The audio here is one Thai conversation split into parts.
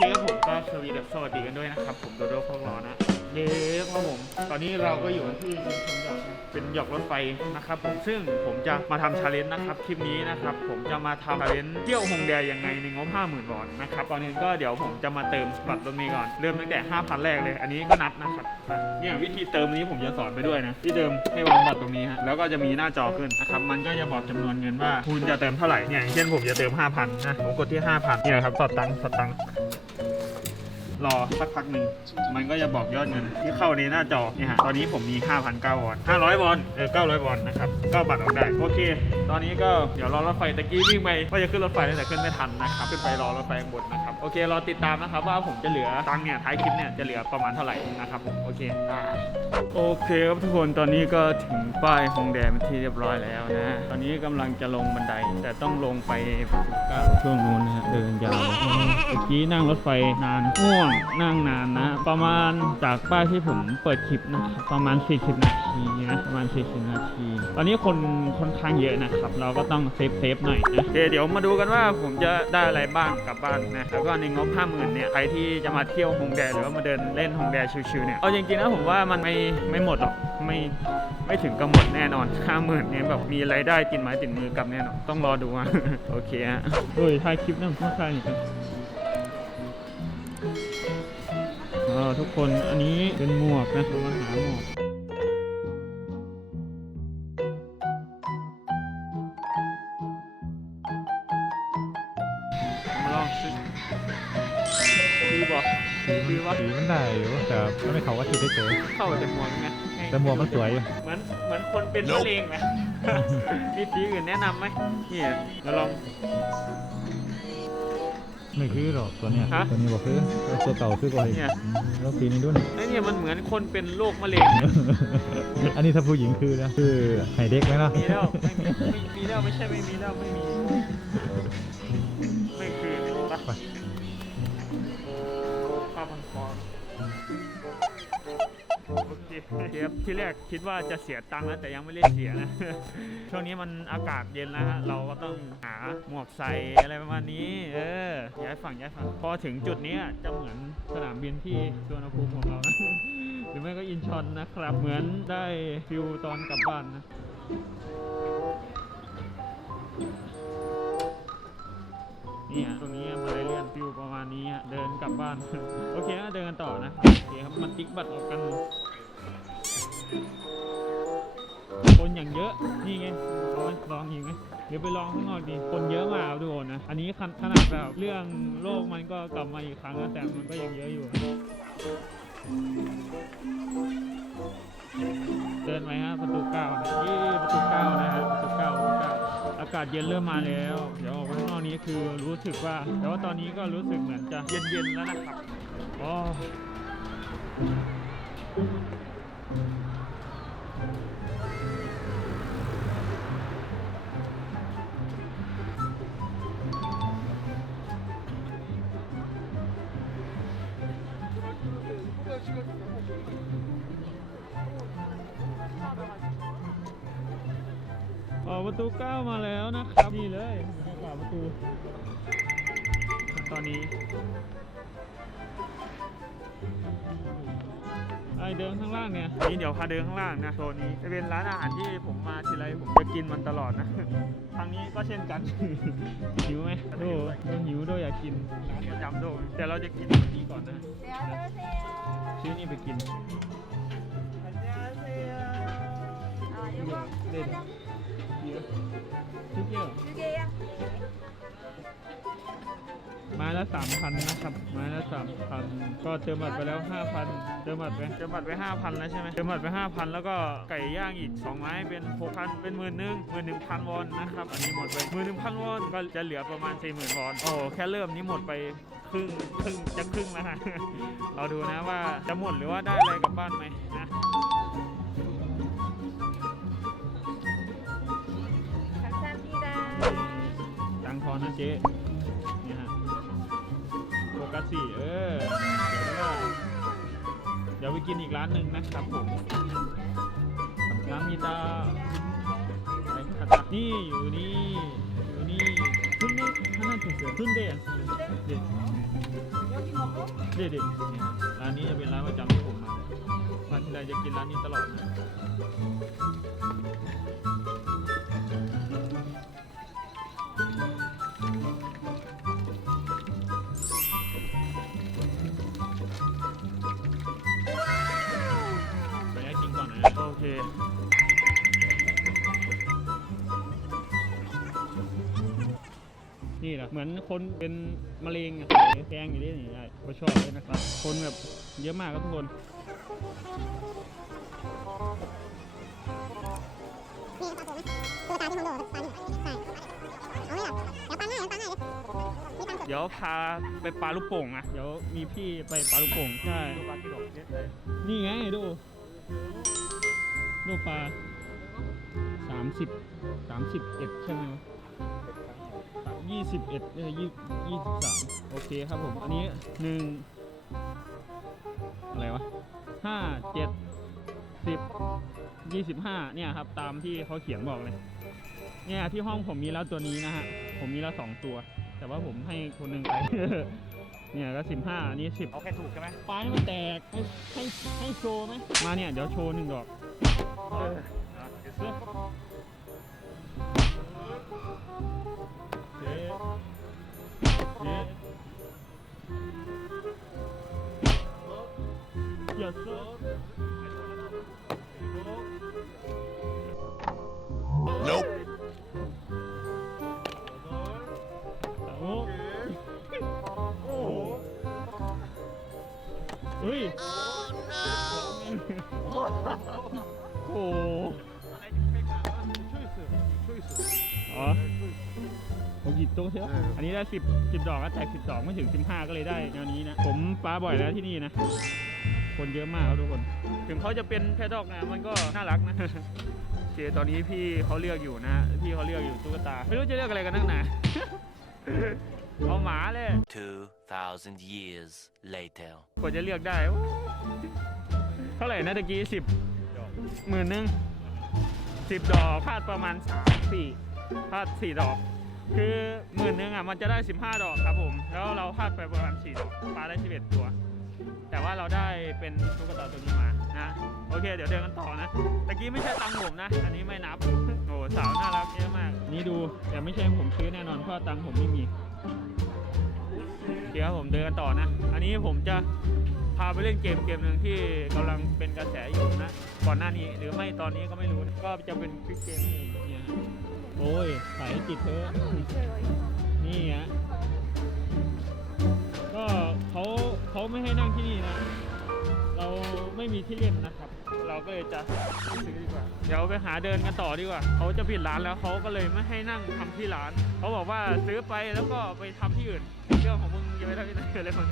เคครับผมก็สวัสดีสวัสดีกันด้วยนะครับ ผมโดโดพองรอนะ เย้ครับผม ตอนนี้เราก็อยู่กันที่ชนหยอกเป็นหยอกรถไฟนะครับผมซึ่งผมจะมาทำชาเลนจ์นะครับคลิปนี้นะครับผมจะมาทำชาเลนจ์เที่ยวฮงแดยังไงในงบ50,000วอนนะครับตอนนี้ก็เดี๋ยวผมจะมาเติมบัตรรถเมล์ก่อนเริ่มตั้งแต่ 5,000 แรกเลย อันนี้ก็นับนะครับเนี่ยวิธีเติมนี้ผมจะสอนไปด้วยนะที่เติมให้วางบัตรตรงนี้ฮะแล้วก็จะมีหน้าจอขึ้นนะครับมันก็จะบอกจำนวนเงินว่าคุณจะเติมเท่าไหร่เนี่ยอย่างเช่นผมจะเติม 5,000นะผมกดที่ 5,000เนี่ยครับสอดตังค์สอดตังค์ รอสักพักหนึ่งมันก็จะบอกยอดเงินที่เข้าในหน้าจอเนี่ยฮะตอนนี้ผมมี 5,900วอน500วอนเออ900วอนนะครับก็บัตรออกได้โอเค ตอนนี้ก็เดี๋ยวรอรถไฟตะกี้วิ่งไปว่าจะขึ้นรถไฟแต่ขึ้นไม่ทันนะครับขึ้นไปรอรถไฟบนนะครับโอเครอติดตามนะครับว่าผมจะเหลือตังเนี่ยท้ายคลิปเนี่ยจะเหลือประมาณเท่าไหร่นะครับผมโอเคโอเคครับทุกคนตอนนี้ก็ถึงป้ายฮงแดงเป็นที่เรียบร้อยแล้วนะ ตอนนี้กำลังจะลงบันได แต่ต้องลงไปก้าวช่วงนู้นนะฮะเดินยาวเมื่อกี้นั่งรถไฟนานง่วงนั่งนานนะ ประมาณจากป้ายที่ผมเปิดคลิปนะครับประมาณ 40 นาทีนะประมาณ 40 นาที ตอนนี้คนค่อนข้างเยอะนะครับ เราก็ต้องเซฟเซฟๆหน่อยนะโอเคเดี๋ยวมาดูกันว่าผมจะได้อะไรบ้างกลับบ้านนะแล้วก็ในงบ50,000เนี่ยใครที่จะมาเที่ยวฮงแดหรือว่ามาเดินเล่นฮงแดชิวๆเนี่ยเอาจริงๆนะผมว่ามันไม่ไม่หมดหรอกไม่ไม่ถึงกำหนดแน่นอนห้าหมื่นเนี่ยแบบมีรายได้ติดไม้ติดมือกลับแน่นอนต้องรอดูอะโอเคฮะโอ้ยถ่ายคลิปนั่งข้างๆอีกแล้ว อ๋อทุกคนอันนี้เป็นหมวกนะเรามาหาหมวกมาลองซื้อคือบอกคือว่าสีมันได้อยู่แต่ไม่เขาว่าสีได้เจอเข้าแต่หมวกไงแต่หมวกมันสวยอยู่เหมือนเหมือนคนเป็นมะเร็งไหมมีสีอื่นแนะนำไหมนี่เราลอง ไม่คือหรอกตัวเนี้ยฮะตัวนี้บอกคือตัวเก่าคือกว่าอีกเนี่ยอืมแล้วสีนี้ด้วยนี่ ไอ้เนี่ยมันเหมือนคนเป็นโรคมะเร็งอันนี้ถ้าผู้หญิงคือนะคือไฮเด็กไหมล่ะมีแล้วไม่มีไม่มีแล้วไม่ใช่ไม่มีแล้วไม่มีไม่คือเนี่ยปะไป ผ้าพันคอ โอเคเดี๋ยวที่แรกคิดว่าจะเสียตังค์แล้วแต่ยังไม่ได้เสียนะ ช่วงนี้มันอากาศเย็นแล้วฮะเราก็ต้องหาหมวกใส่อะไรประมาณนี้ เออย้ายฝั่งย้ายฝั่งพอถึงจุดนี้จะเหมือนสนามบินที่สุวรรณภูมิของเรานะหรือไม่ก็อินชอนนะครับเหมือนได้ฟิลตอนกลับบ้านนะนี่ตรงนี้มาเลื่อน ฟิวประมาณนี้ฮะเดินกลับบ้าน โอเคฮะเดินกันต่อนะครับโอเคครับมันติ๊กบัตรออกกัน คนอย่างเยอะนี่ไงลองลองอีกไหมเดี๋ยวไปลองข้างนอกดีคนเยอะมากดูโอนนะ อันนี้ขนาดแบบเรื่องโลกมันก็กลับมาอีกครั้งแต่มันก็ยังเยอะอยู่เดินไปฮะประตูเก้านะยี่ประตูเก้านะฮะประตูากาศเย็นเริ่มมาแล้ว เดี๋ยวออกไปข้างนอกนี้คือรู้สึกว่า แต่ว่าตอนนี้ก็รู้สึกเหมือนจะเย็นๆแล้วนะครับอ๋อ ออกประตูเก้ามาแล้วนะครับนี่เลยบรรยากาศประตู ตอนนี้ไอเดินข้างล่างเนี่ยนี่เดี๋ยวพาเดินข้างล่างนะโซนนี้จะเป็นร้านอาหารที่ผมมาทีไรผมจะกินมันตลอดนะทางนี้ก็เช่นกันหิวไหมโดโดหิวโดอยากกินร้านประจำโดแต่เราจะกินอันนี้ก่อนนะซื้อนี่ไปกินเด็ดเยอะชุดเยอะไม้ละสามพันนะครับ ไม้ละสามพันก็เติมบัตรไปแล้วห้าพันเติมบัตรไปเติมบัตรไปห้าพันแล้วใช่ไหมเติมบัตรไปห้าพันแล้วก็ไก่ย่างอีกสองไม้เป็นหกพันเป็นหมื่นหนึ่งหมื่นหนึ่งพันวอนนะครับ อันนี้หมดไปหมื่นหนึ่งพันวอนก็จะเหลือประมาณสี่หมื่นวอนโอ้โหแค่เริ่มนี้หมดไปครึ่งครึ่งจะครึ่งแล้วฮะเราดูนะว่าจะหมดหรือว่าได้อะไรกลับบ้านไหมนะ ตังทอนนะเจ๊นี่ฮะโฟกัสสี่เออ เดี๋ยวก็เดี๋ยวไปกินอีกร้านหนึ่งนะครับผมร้านมีตาไอ้คาตานี่อยู่นี่อยู่นี่ทุนเดท่านั่นถึงเสือทุนเดอะเด็ดเด็ดร้านนี้จะเป็นร้านประจำที่ผมมาเลยมาทีไรจะกินร้านนี้ตลอดนะี่นะเหมือนคนเป็นมะเร็งอะแพงอยู่ด้วยนี่ได้ก็ชอบเลยนะครับ คนแบบเยอะมากครับทุกคนเดี๋ยวพาไปปลาลูกโป่งอะ เดี๋ยวมีพี่ไปปลาลูกโป่งใช่นี่ไงดูดูปลาสามสิบสามสิบเอ็ดใช่ไหมวะ 21เออ20 23 โอเคครับผม อันนี้ 1 อะไรวะ 5 7 10 25 เนี่ยครับ ตามที่เขาเขียนบอกเลย เนี่ยที่ห้องผมมีแล้วตัวนี้นะฮะ ผมมีแล้ว 2 ตัว แต่ว่าผมให้คนหนึ่งไป เนี่ยก็ 15 อันนี้ 10 เอาแค่ถูกใช่ไหมปลายมันแตก ให้ให้ให้โชว์ไหม มาเนี่ย เดี๋ยวโชว์หนึ่งดอกเออ อะอันนี้ได้สิบสิบดอกก็แตกสิบดอกไม่ถึงสิบห้าก็เลยได้แนวนี้นะ ผมปลาบ่อยแล้วที่นี่นะ คนเยอะมากครับทุกคน ถึงเขาจะเป็นแค่ดอกนะมันก็น่ารักนะโอเคตอนนี้พี่เขาเลือกอยู่นะ พี่เขาเลือกอยู่ตุ๊กตา ไม่รู้จะเลือกอะไรกันนักหนาเอาหมาเลย 2,000 years later. กว่าจะเลือกได้โอ้เท่าไหร่นะตะกี้สิบหมื่นหนึ่งสิบดอกพลาดประมาณสามสี่พลาดสี่ดอก คือหมื่นหนึ่งอะมันจะได้สิบห้าดอกครับผม แล้วเราพลาดไปประมาณสี่ดอกปลาได้สิบเอ็ดตัว แต่ว่าเราได้เป็นตุ๊กตาตัวนี้มานะ โอเค เดี๋ยวเดินกันต่อนะตะกี้ไม่ใช่ตังค์ผมนะ อันนี้ไม่นับ โอ้สาวน่ารักเยอะมาก นี่ดูแต่ไม่ใช่ผมซื้อแน่นอนเพราะตังค์ผมไม่มีโอเคครับผมเดินกันต่อนะ อันนี้ผมจะพาไปเล่นเกมเกมหนึ่งที่กำลังเป็นกระแสอยู่นะ ก่อนหน้านี้หรือไม่ตอนนี้ก็ไม่รู้ ก็จะเป็นคลิปเกมนี่เนี่ย โอ้ยสายติดเธอะนี่ฮะก็เขาเขาไม่ให้นั่งที่นี่นะ เราไม่มีที่เล่นนะครับ เราก็เลยจะไม่ซื้อดีกว่า เดี๋ยวไปหาเดินกันต่อดีกว่าเขาจะปิดร้านแล้วเขาก็เลยไม่ให้นั่งทำที่ร้านเขาบอกว่าซื้อไปแล้วก็ไปทำที่อื่นเรื่องของมึงอย่าไปทำที่ไหนเลยมึง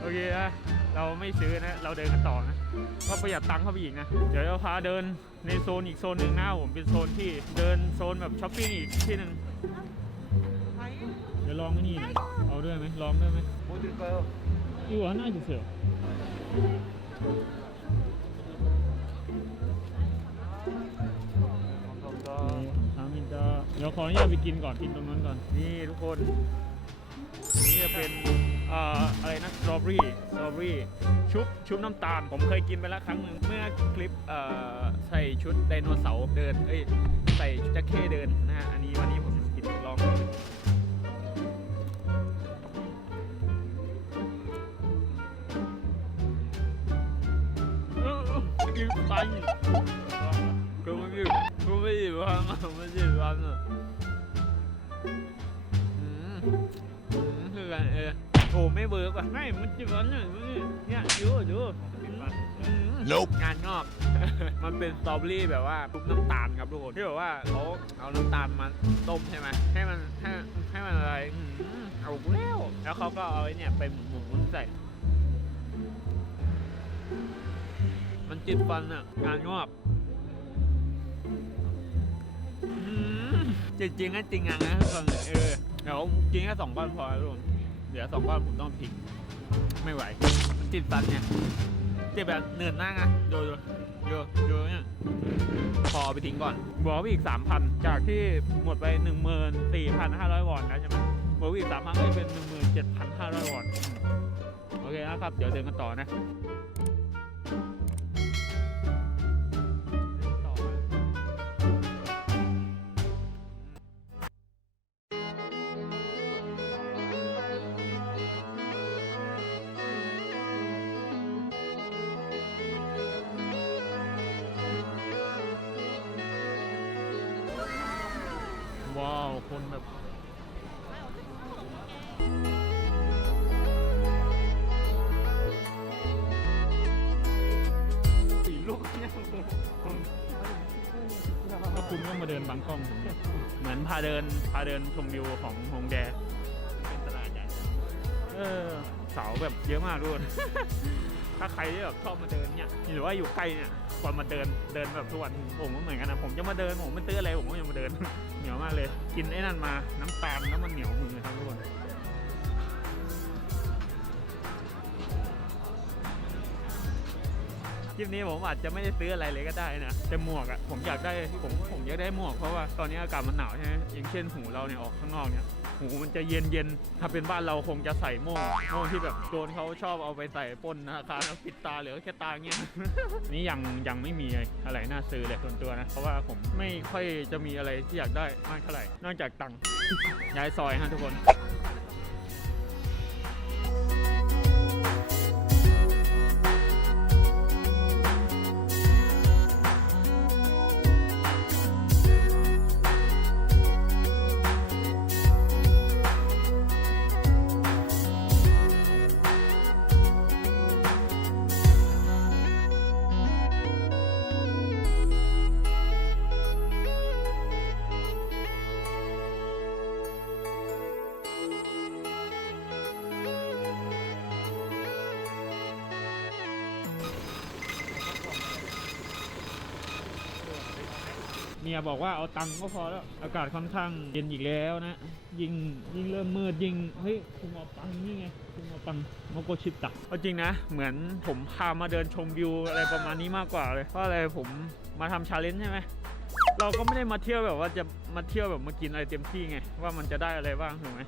โอเคนะเราไม่ซื้อนะ เราเดินกันต่อนะ ก็ประหยัดตังค์เข้าไปอีกนะ เดี๋ยวเราพาเดินในโซนอีกโซนหนึ่งนะผมเป็นโซนที่เดินโซนแบบช้อปปิ้งอีกที่หนึ่งเดี๋ยวลองไอ้นี่หน่อยเอาด้วยไหมลองด้วยไหมโอ้ยเกิร์อีหัวน่าจะเสือทำอินเตอร์เดี๋ยวขออนุญาตไปกินก่อนกินตรงนั้นก่อน นี่ทุกคน นี่จะเป็น เอ่ออะไรนะสตรอเบอรี่สตรอเบอรี่ชุบชุบน้ำตาล ผมเคยกินไปแล้วครั้งหนึ่งเมื่อคลิปเอ่อใส่ชุดไดโนเสาร์เดินเอ้ยใส่ชุดแจ็คเก้เดินนะฮะอันนี้วันนี้ผมจะกินลองกินไปก็ไม่ได้ก็ไม่ได้ร้านอะไม่ได้ร้านอะอืมอืมคือกันเออ โอ้ไม่เบิร์กอะไม่มันจิบวันเนี่ยเนี่ยดูดูอืม Nope. งานงอก มันเป็นสตรอเบอรี่แบบว่าคลุกน้ำตาลครับทุกคนที่แบบว่าเขาเอาน้ำตาลมาต้มใช่ไหมให้มันให้ให้มันอะไรอืมเอาแล้วแล้วเขาก็เอาไอ้เนี่ยไปหมุนหมุนๆใส่มันจิตฟันอะงานงอกอืมจริงๆนะจริงงานนะทุกคนเออเดี๋ยวกินแค่สองก้อนพอทุกคน เดี๋ยวสองก้อผมต้องทิ้งไม่ไหวมันติดฟันเนี่ยติดแบบเนื่นหน้าไงโยโยโยโยเนี่ยพอไปทิ้งก่อนบวกไปอีกสามพันจากที่หมดไปหนึ่งหมื่นสี่พันห้าร้อยวอนนะใช่ไหมบวกอีกสามพันก็เป็นหนึ่งหมื่นเจ็ดพันห้าร้อยวอนโอเคนะครับ เดี๋ยวเดินกันต่อนะ เหมือนพาเดินพาเดินชมวิวของฮงแดเป็นตลาดใหญ่เออเสาแบบเยอะมากด้วย ถ้าใครที่แบบชอบมาเดินเนี่ยหรือว่าอยู่ใกล้เนี่ยก่อนมาเดินเดินแบบทุกวันผมก็เหมือนกันนะผมจะมาเดินผมไม่ตื้ออะไรผมก็ยังมาเดินเหนียวมากเลย กินไอ้นั่นมาน้ำตาลแล้วมันเหนียวมือครับทุกคน ลิปนี้ผมอาจจะไม่ได้ซื้ออะไรเลยก็ได้นะแต่หมวกอะผมอยากได้ผมผมอยากได้หมวกเพราะว่าตอนนี้อากาศมันหนาวใช่ไหมอย่างเช่นหูเราเนี่ยออกข้างนอกเนี่ยหูมันจะเย็นเย็นถ้าเป็นบ้านเราคงจะใส่โม่งโม่งที่แบบโดนเขาชอบเอาไปใส่ป้นนาคารแล้วปิดตาเหลือแค่ตาเงี้ยนี่ยังยังไม่มีอะไรน่าซื้อเลยส่วนตัวนะ เพราะว่าผมไม่ค่อยจะมีอะไรที่อยากได้มากเท่าไหร่นอกจากตังค์ย้ายซอยฮะทุกคน เมียบอกว่าเอาตังค์ก็พอแล้ว อากาศค่อนข้างเย็นอีกแล้วนะ ยิ่งยิ่งเริ่มมืดยิ่งเฮ้ยคุณเอาตังค์นี่ไงคุณเอาตังค์โมโกชิปตักเอาจริงนะ เหมือนผมพามาเดินชมวิวอะไรประมาณนี้มากกว่าเลย เพราะอะไรผมมาทำชาเลนจ์ใช่ไหมเราก็ไม่ได้มาเที่ยวแบบว่าจะมาเที่ยวแบบมากินอะไรเต็มที่ไง ว่ามันจะได้อะไรบ้างถูกไหม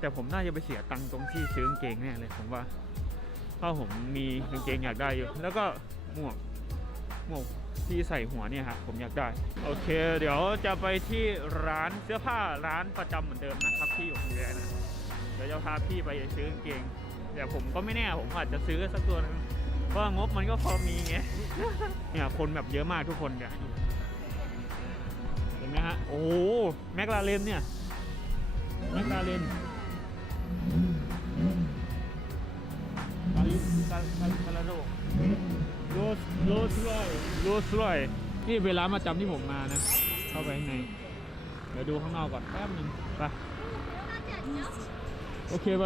แต่ผมน่าจะไปเสียตังค์ตรงที่ซื้อกางเกงแน่เลยผมว่าเพราะผมมีกางเกงอยากได้อยู่ แล้วก็หมวกหมวก ที่ใส่หัวเนี่ยครับผมอยากได้ โอเค เดี๋ยวจะไปที่ร้านเสื้อผ้าร้านประจำเหมือนเดิมนะครับที่อยู่ที่แรนะเดี๋ยวจะพาพี่ไปซื้อกางเกงแต่ผมก็ไม่แน่ผมอาจจะซื้อสักตัวนึงเพราะงบมันก็พอมีไงเนี่ยคนแบบเยอะมากทุกคนเนี่ยเห็นไหมฮะโอ้แมคลาเรนเนี่ยแมคลาเรนกาลิกาลาลาโด โรสโรสรอยโรสรอยนี่เวลามาจำที่ผมมานะ เข้าไปข้างใน เดี๋ยวดูข้างนอกก่อนแป๊บนึงไปโอเคไป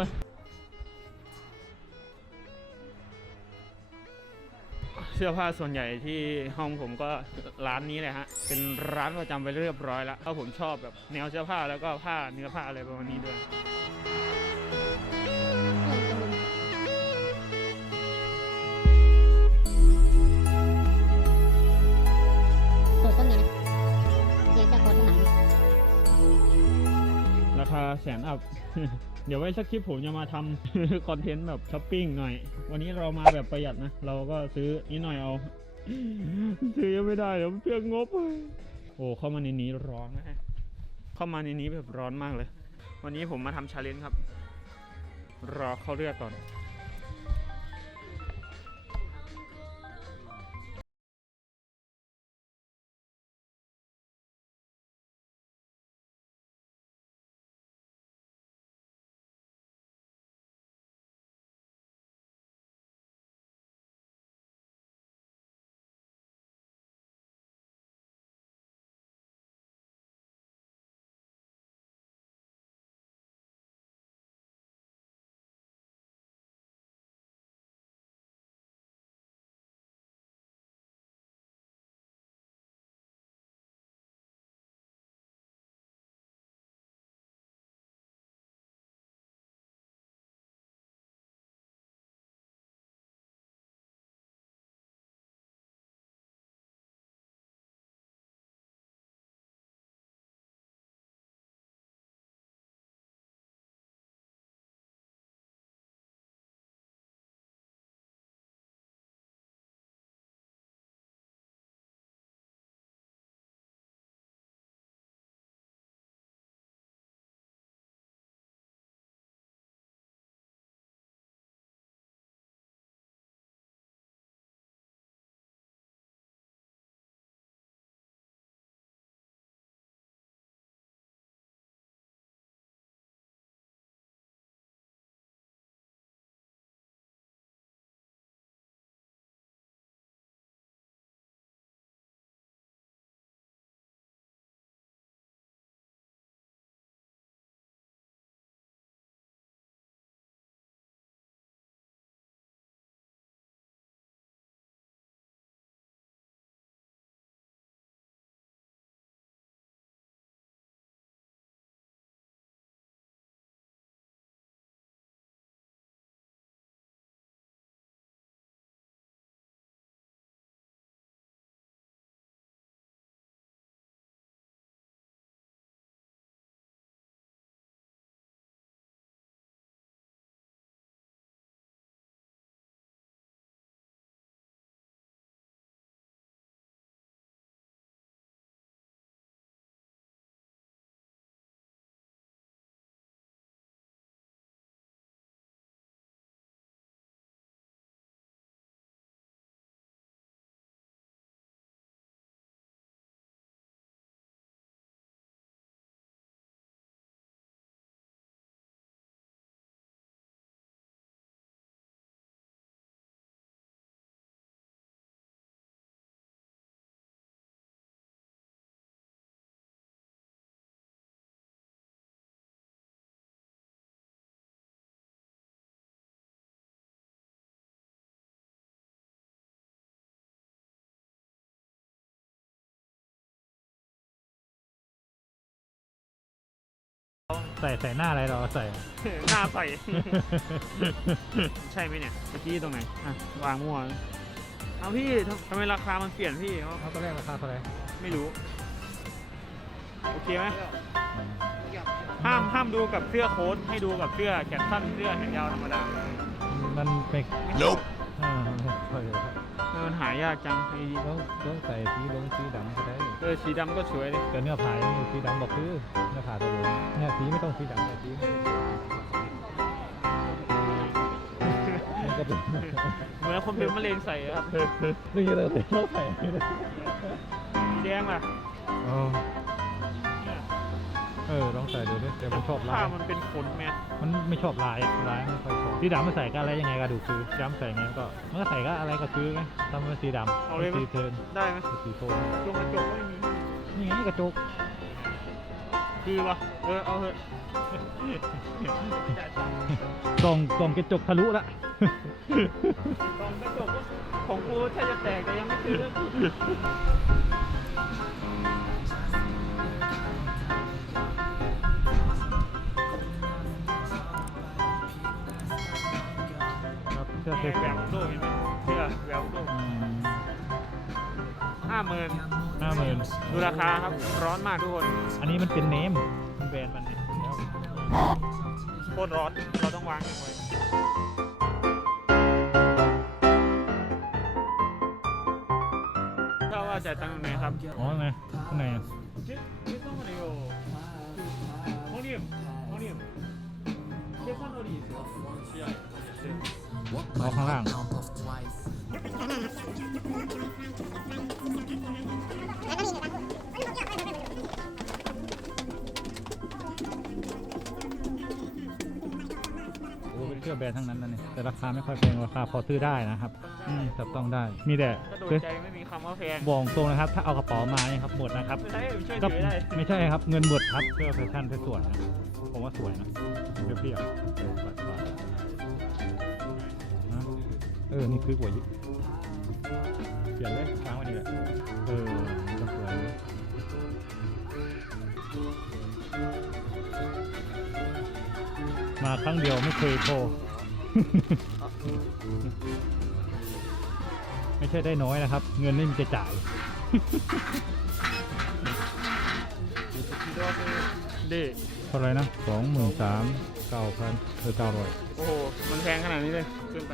เสื้อผ้าส่วนใหญ่ที่ห้องผมก็ร้านนี้เลยฮะ เป็นร้านประจำไปเรียบร้อยแล้วเพราะผมชอบแบบแนวเสื้อผ้าแล้วก็ผ้าเนื้อผ้าอะไรประมาณนี้ด้วย เดี๋ยวไว้สักคลิปผมจะมาทำคอนเทนต์แบบช้อปปิ้งหน่อย วันนี้เรามาแบบประหยัดนะ เราก็ซื้อนิดหน่อยเอา ซื้อยังไม่ได้เดี๋ยวเพื่องงบ โอ้เข้ามาในนี้ร้อนนะฮะเข้ามาในนี้แบบร้อนมากเลย วันนี้ผมมาทำชาเลนจ์ครับ รอเขาเลือกก่อน ใส่ใส่หน้าอะไรเราใส่ หน้าใส่ ใช่ไหมเนี่ยเมื่อกี้ตรงไหนอะวางมั่วเอาพี่ทำทำไมราคามันเปลี่ยนพี่เขาเอาตอนแรกราคาเท่าไหร่ไม่รู้ โอเคไหมห้ามห้ามดูกับเสื้อโค้ทให้ดูกับเสื้อแขนสั้นเสื้อแขนยาวธรรมดา มันไม่ Nope. อ่าไม่ค่อยเลยครับเออมันหายากจังไอ้ต้องต้องใส่สีเหลงสีดำก็ได้เออสีดำก็สวยเลยแต่เนื้อผ้านี่สีดำบอกคือเนื้อผ้าตัวเหลืองเนี่ยสีไม่ต้องสีดำแต่สีมันก็เป็นเหมือนคนเป็นมะเร็งใส่อะครับนี่เราเตะเข้าไปสีแดงล่ะอ๋อเนี่ย เออลองใส่ดูดิแต่ผมชอบลาผ้ายมันเป็นขนแมมันไม่ชอบลายอะลายไม่ค่อยชอบสีดำมันใส่ก็อะไรยังไงก็ดูคือสีดำใส่ไงก็มันก็ใส่ก็อะไรก็คือไงทำเป็นสีดำเอาเลยไหมสีเทิร์นได้ไหมสีโทนจงกระจกก็ไม่มีนี่ไงกระจกคือวะเออเอาเถอะกล่องกล่องกระจกทะลุละกล่องกระจกก็ของกูแค่จะแตกแต่ยังไม่ซื้อ เสื้อเสื้เสื้ออแววโดเห็นไหมเสื้อแววโดห้าหมื่นห้าหมื่นดูราคาครับ ร้อนมากทุกคน อันนี้มันเป็นเนมมันแบรนด์มันเนี่ยโคตรร้อน เราต้องวางกันไว้ถ้าว่าจ่ายตังค์ตรงไหนครับอ๋อไงข้างในอะเจ็ดต้องมาเดียวห้องเรียมห้องเรียมเจ็ดต้องมาดีใช่เอา ข้างล่างโอ้เป็นเสื้อแบรนด์ทั้งนั้นนะเนี่ยแต่ราคาไม่ค่อยแพงราคาพอซื้อได้นะครับอืมจับต้องได้มีแต่ถ้าโดนซื้อใจไม่มีคำว่าแพงบอกตรงนะครับ ถ้าเอากระเป๋ามาเนี่ยครับหมดนะครับไม่ใช่ช่วยก็ถือได้ไม่ใช่ครับเงินหมดครับเสื้อแฟชั่นสวยๆนะผมว่าสวยนะเรียบๆเออปัดๆนะ เออ นี่คือกว่ายิเปลี่ยนเลยค้างไว้นี่แหละ เออก็สวยนะมาครั้งเดียวไม่เคยโทร ไม่ใช่ได้น้อยนะครับ เงินไม่มีจะจ่าย เด็เท่าไหรนะสองหมื่นสามเก้าพันเออเก้าร้อย โอ้โห มันแพงขนาดนี้เลย ขึ้นไป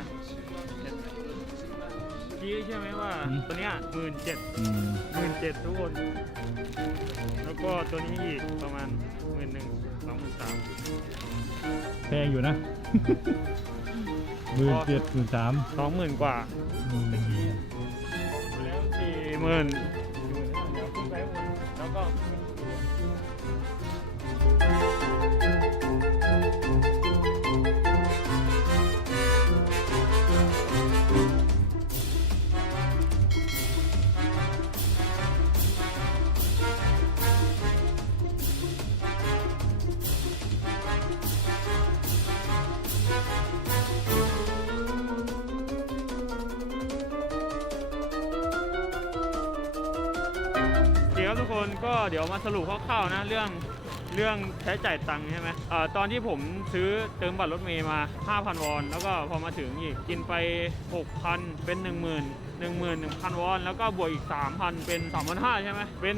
กี้ใช่ไหมว่า ตัวเนี้ยหมื่นเจ็ดอืมหมื่นเจ็ดทุกคน แล้วก็ตัวนี้อีกประมาณหมื่นหนึ่งสองหมื่นสาม แพงอยู่นะ หมื่นเจ็ดหมื่นสาม สองหมื่นกว่าแล้วสี่หมื่น ก็เดี๋ยวมาสรุปคร่าวๆนะเรื่องเรื่องใช้จ่ายตังค์ใช่ไหมเอ่อตอนที่ผมซื้อเติมบัตรรถเมย์มา 5,000 วอน แล้วก็พอมาถึงอีกกินไป 6,000 เป็น 10,000 11,000 วอน แล้วก็บวกอีก 3,000 เป็น 3,500 ใช่ไหมเป็น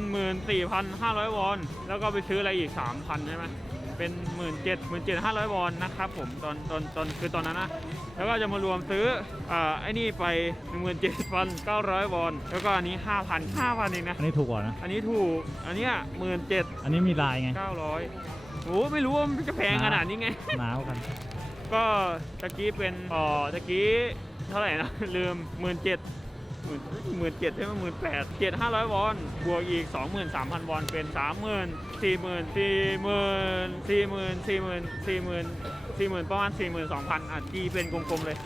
14,500 วอน แล้วก็ไปซื้ออะไรอีก 3,000 ใช่ไหมเป็น 17,000 17,500 วอนนะครับผมตอนตอนตอนคือตอนนั้นนะ แล้วก็จะมารวมซื้ออ่าไอ้นี่ไป17,900วอน แล้วก็อันนี้ 5,000 5,000เองนะ อันนี้ถูกกว่านะ อันนี้ถูก อันเนี้ยหมื่นเจ็ดอันนี้มีลายไงเก้าร้อยโอ้ไม่รู้ว่ามันจะแพงขนาดนี้ไง หนาวกัน ก็ตะกี้เป็นอ๋อตะกี้เท่าไหร่นะลืมหมื่นเจ็ดห มื่นหมื่นเจ็ดใช่ไหมหมื่นแปดเจ็ดห้าร้อยวอน บวกอีกสองหมื่นสามพันวอนเป็นสามหมื่นสี่หมื่นสี่หมื่นสี่หมื่นสี่หมื่นสี่หมื่นสี่หมื่นประมาณสี่หมื่นสองพันอะตีเป็นกลมๆเลย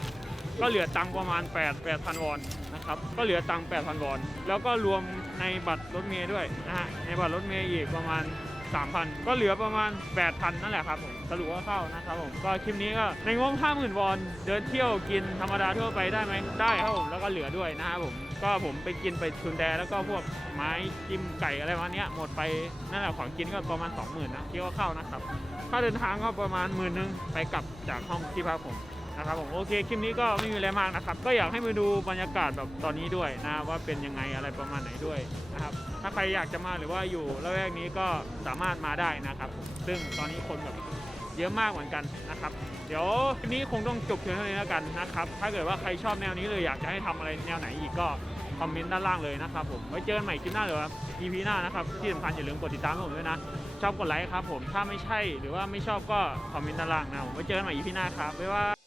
ก็เหลือตังประมาณ8 8,000วอนนะครับ ก็เหลือตังค์8,000วอน แล้วก็รวมในบัตรรถเมย์ด้วยนะฮะ ในบัตรรถเมย์อีกประมาณ3,000ก็เหลือประมาณ8,000นั่นแหละครับผม สรุปว่าเข้านะครับผมก็คลิปนี้ก็ในงบ50,000วอนเดินเที่ยวกินธรรมดาทั่วไปได้ไหมได้ครับผมแล้วก็เหลือด้วยนะครับผมก็ผมไปกินไปชุนแดแล้วก็พวกไม้จิ้มไก่อะไรประเนี้ยหมดไปนั่นแหละของกินก็ประมาณ 20,000นะคิดว่าเข้านะครับค่าเดินทางก็ประมาณหมื่นนึงไปกลับจากห้องที่พักผมนะครับผมโอเคคลิปนี้ก็ไม่มีอะไรมากนะครับ ก็อยากให้มาดูบรรยากาศแบบตอนนี้ด้วยนะว่าเป็นยังไงอะไรประมาณไหนด้วยนะครับถ้าใครอยากจะมาหรือว่าอยู่ละแวกนี้ก็สามารถมาได้นะครับ ซึ่งตอนนี้คนแบบ เยอะมากเหมือนกันนะครับ เดี๋ยวคลิปนี้คงต้องจบเพียงเท่านี้แล้วกันนะครับ ถ้าเกิดว่าใครชอบแนวนี้เลยอยากจะให้ทำอะไรแนวไหนอีกก็คอมเมนต์ด้านล่างเลยนะครับผมไว้เจอกันใหม่คลิปหน้าเลยครับ EP หน้านะครับที่สำคัญอย่าลืมกดติดตามผมด้วยนะชอบกดไลค์ครับผมถ้าไม่ใช่หรือว่าไม่ชอบก็คอมเมนต์ด้านล่างนะผมไว้เจอกันใหม่ EP หน้าครับบ๊ายบาย